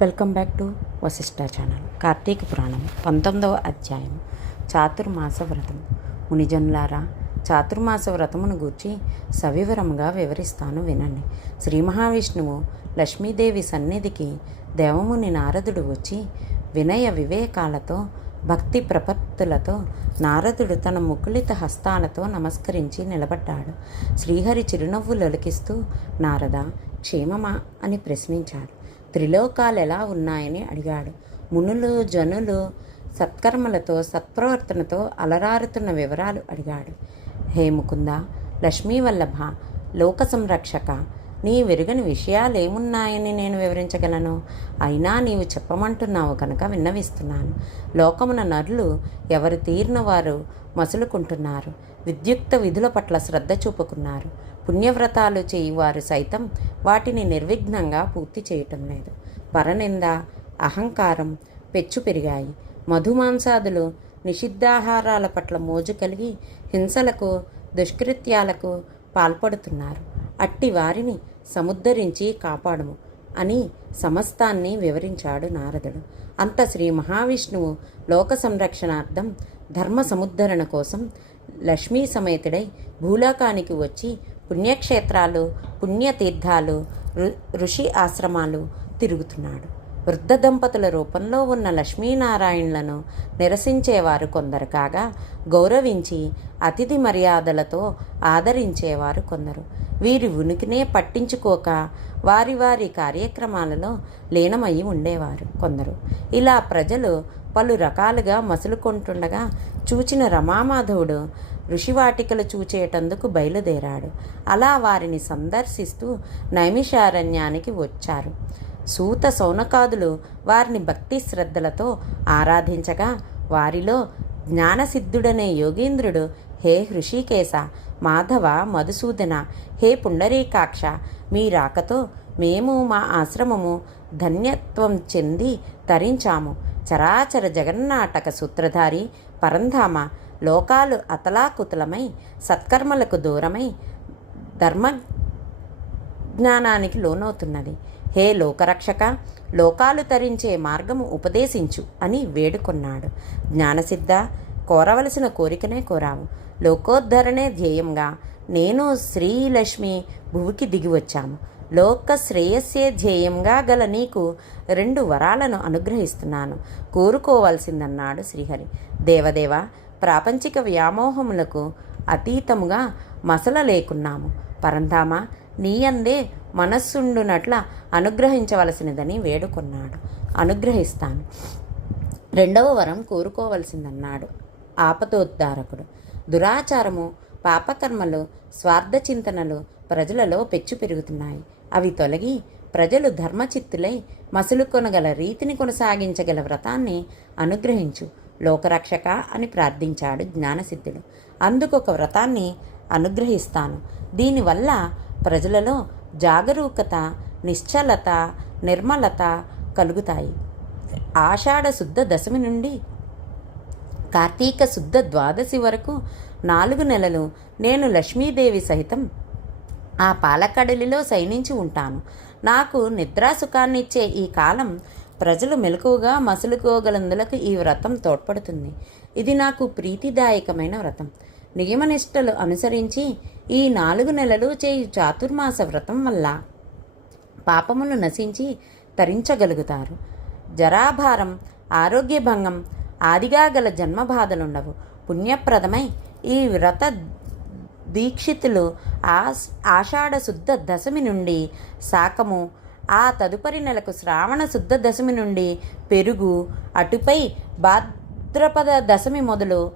Welcome back to Vasishta channel. Karthika Puranam పంతొమ్మిదవ అధ్యాయం చాతుర్మాస వ్రతం. మునిజనులారా చాతుర్మాస వ్రతమును గూర్చి సవివరంగా వివరిస్తాను వినండి. శ్రీ మహావిష్ణువు లక్ష్మీదేవి సన్నిధికి దేవముని నారదుడు వచ్చి వినయ వివేకాలతో భక్తి ప్రపత్తులతో నారదుడు తన ముకులిత హస్తాలతో నమస్కరించి నిలబడ్డాడు. శ్రీహరి చిరునవ్వు లొలికిస్తూ నారద క్షేమమా? అని ప్రశ్నించాడు. త్రిలోకాలు ఎలా ఉన్నాయని అడిగాడు. మునులు జనులు సత్కర్మలతో సత్ప్రవర్తనతో అలరారుతున్న వివరాలు అడిగాడు. హే ముకుంద లక్ష్మీవల్లభ లోక సంరక్షక నీ విరుగని విషయాలు ఏమున్నాయని నేను వివరించగలను? అయినా నీవు చెప్పమంటున్నావు కనుక విన్నవిస్తున్నాను. లోకమున నరులు ఎవరు తీరిన వారు మసులుకుంటున్నారు. విద్యుక్త విధుల పట్ల శ్రద్ధ చూపుకున్నారు. పుణ్యవ్రతాలు చేయువారు సైతం వాటిని నిర్విఘ్నంగా పూర్తి చేయటం లేదు. పరనింద అహంకారం పెచ్చు పెరిగాయి. మధుమాంసాదులు నిషిద్ధాహారాల పట్ల మోజు కలిగి హింసలకు దుష్కృత్యాలకు పాల్పడుతున్నారు. అట్టి వారిని సముద్ధరించి కాపాడుము అని సమస్తాన్ని వివరించాడు నారదుడు. అంత శ్రీ మహావిష్ణువు లోక సంరక్షణార్థం ధర్మ సముద్ధరణ కోసం లక్ష్మీ సమేతుడై భూలోకానికి వచ్చి పుణ్యక్షేత్రాలు పుణ్యతీర్థాలు ఋ- ఋషి ఆశ్రమాలు తిరుగుతున్నాడు. వృద్ధ దంపతుల రూపంలో ఉన్న లక్ష్మీనారాయణులను నిరసించేవారు కొందరు కాగా గౌరవించి అతిథి మర్యాదలతో ఆదరించేవారు కొందరు. వీరి ఉనికినే పట్టించుకోక వారి వారి కార్యక్రమాలలో లీనమై ఉండేవారు కొందరు. ఇలా ప్రజలు పలు రకాలుగా మసులుకుంటుండగా చూచిన రమామాధవుడు ఋషివాటికలు చూచేటందుకు బయలుదేరాడు. అలా వారిని సందర్శిస్తూ నైమిషారణ్యానికి వచ్చారు. సూత సౌనకాదులు వారిని భక్తి శ్రద్ధలతో ఆరాధించగా వారిలో జ్ఞానసిద్ధుడనే యోగేంద్రుడు హే హృషికేశ మాధవ మధుసూదన హే పుండరీకాక్ష మీ రాకతో మేము మా ఆశ్రమము ధన్యత్వం చెంది తరించాము. చరాచర జగన్నాటక సూత్రధారి పరంధామ లోకాలు అతలాకుతలమై సత్కర్మలకు దూరమై ధర్మ జ్ఞానానికి లోనవుతున్నది. హే లోకరక్షక లోకాలు తరించే మార్గము ఉపదేశించు అని వేడుకొన్నాడు. జ్ఞానసిద్ధ కోరవలసిన కోరికనే కోరావు. లోకోద్ధరణే ధ్యేయంగా నేను శ్రీలక్ష్మి భువికి దిగి వచ్చాము. లోక శ్రేయస్సే ధ్యేయంగా గల నీకు రెండు వరాలను అనుగ్రహిస్తున్నాను. కోరుకోవాల్సిందన్నాడు శ్రీహరి. దేవదేవ ప్రాపంచిక వ్యామోహములకు అతీతముగా మసల లేకున్నాము పరంధామ నీయందే మనస్సుండునట్ల అనుగ్రహించవలసినదని వేడుకొన్నాడు. అనుగ్రహిస్తాను. రెండవ వరం కోరుకోవలసిందన్నాడు ఆపదోద్ధారకుడు. దురాచారము పాపకర్మలు స్వార్థ చింతనలు ప్రజలలో పెచ్చు పెరుగుతున్నాయి. అవి తొలగి ప్రజలు ధర్మచిత్తులై మసులు కొనగల రీతిని కొనసాగించగల వ్రతాన్ని అనుగ్రహించు. లోకరక్షక అని ప్రార్థించాడు జ్ఞానసిద్ధుడు. అందుకొక వ్రతాన్ని అనుగ్రహిస్తాను. దీనివల్ల ప్రజలలో జాగరూకత నిశ్చలత నిర్మలత కలుగుతాయి. ఆషాఢ శుద్ధ దశమి నుండి కార్తీక శుద్ధ ద్వాదశి వరకు నాలుగు నెలలు నేను లక్ష్మీదేవి సహితం ఆ పాలకడలిలో శయనించి ఉంటాను. నాకు నిద్రాసుఖాన్నిచ్చే ఈ కాలం ప్రజలు మెలకువగా మసులుకోగలందులకు ఈ వ్రతం తోడ్పడుతుంది. ఇది నాకు ప్రీతిదాయకమైన వ్రతం. నియమనిష్టలు అనుసరించి ఈ నాలుగు నెలలు చేయు చాతుర్మాస వ్రతం వల్ల పాపములు నశించి తరించగలుగుతారు. జరాభారం ఆరోగ్యభంగం ఆదిగా గల జన్మబాధలుండవు. పుణ్యప్రదమై ఈ వ్రత దీక్షితులు ఆస్ ఆషాఢ శుద్ధ దశమి నుండి శాకము ఆ తదుపరి నెలకు శ్రావణ శుద్ధ దశమి నుండి పెరుగు అటుపై భాద్రపద దశమి మొదలు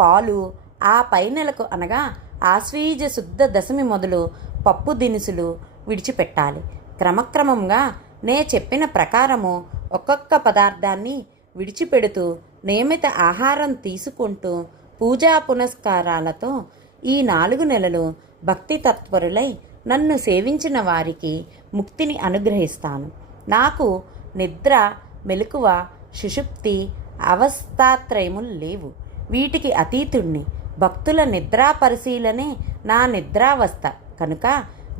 పాలు ఆ పై నెలకు అనగా ఆశ్వీజ శుద్ధ దశమి మొదలు పప్పు దినుసులు విడిచిపెట్టాలి. క్రమక్రమంగా నే చెప్పిన ప్రకారము ఒక్కొక్క పదార్థాన్ని విడిచిపెడుతూ నియమిత ఆహారం తీసుకుంటూ పూజా పునస్కారాలతో ఈ నాలుగు నెలలు భక్తి తత్పరులై నన్ను సేవించిన వారికి ముక్తిని అనుగ్రహిస్తాను. నాకు నిద్ర మెలకువ సుషుప్తి అవస్థాత్రయములు లేవు. వీటికి అతీతుణ్ణి భక్తుల నిద్రా పరిశీలనే నా నిద్రావస్థ కనుక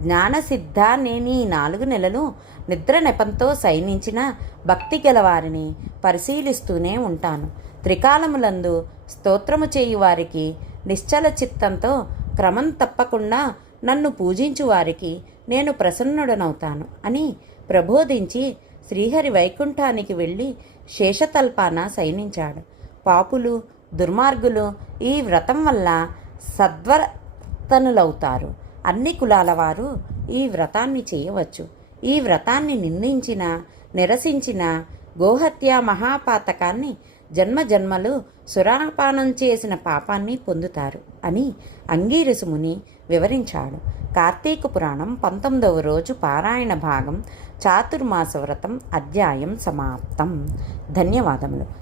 జ్ఞానసిద్ధ నేను ఈ నాలుగు నెలలు నిద్ర నెపంతో సైనించిన భక్తి గలవారిని పరిశీలిస్తూనే ఉంటాను. త్రికాలములందు స్తోత్రము చేయు వారికి నిశ్చల చిత్తంతో క్రమం తప్పకుండా నన్ను పూజించు వారికి నేను ప్రసన్నుడనవుతాను అని ప్రబోధించి శ్రీహరి వైకుంఠానికి వెళ్ళి శేషతల్పాన శయనించాడు పాపులు దుర్మార్గులు ఈ వ్రతం వల్ల సద్వర్తనులవుతారు. అన్ని కులాల వారు ఈ వ్రతాన్ని చేయవచ్చు. ఈ వ్రతాన్ని నిందించిన నిరసించిన గోహత్య మహాపాతకాన్ని జన్మ జన్మలు సురాపానం చేసిన పాపాన్ని పొందుతారు అని అంగీరసు ముని వివరించాడు. కార్తీక పురాణం పంతొమ్మిదవ రోజు పారాయణ భాగం చాతుర్మాస వ్రతం అధ్యాయం సమాప్తం. ధన్యవాదములు.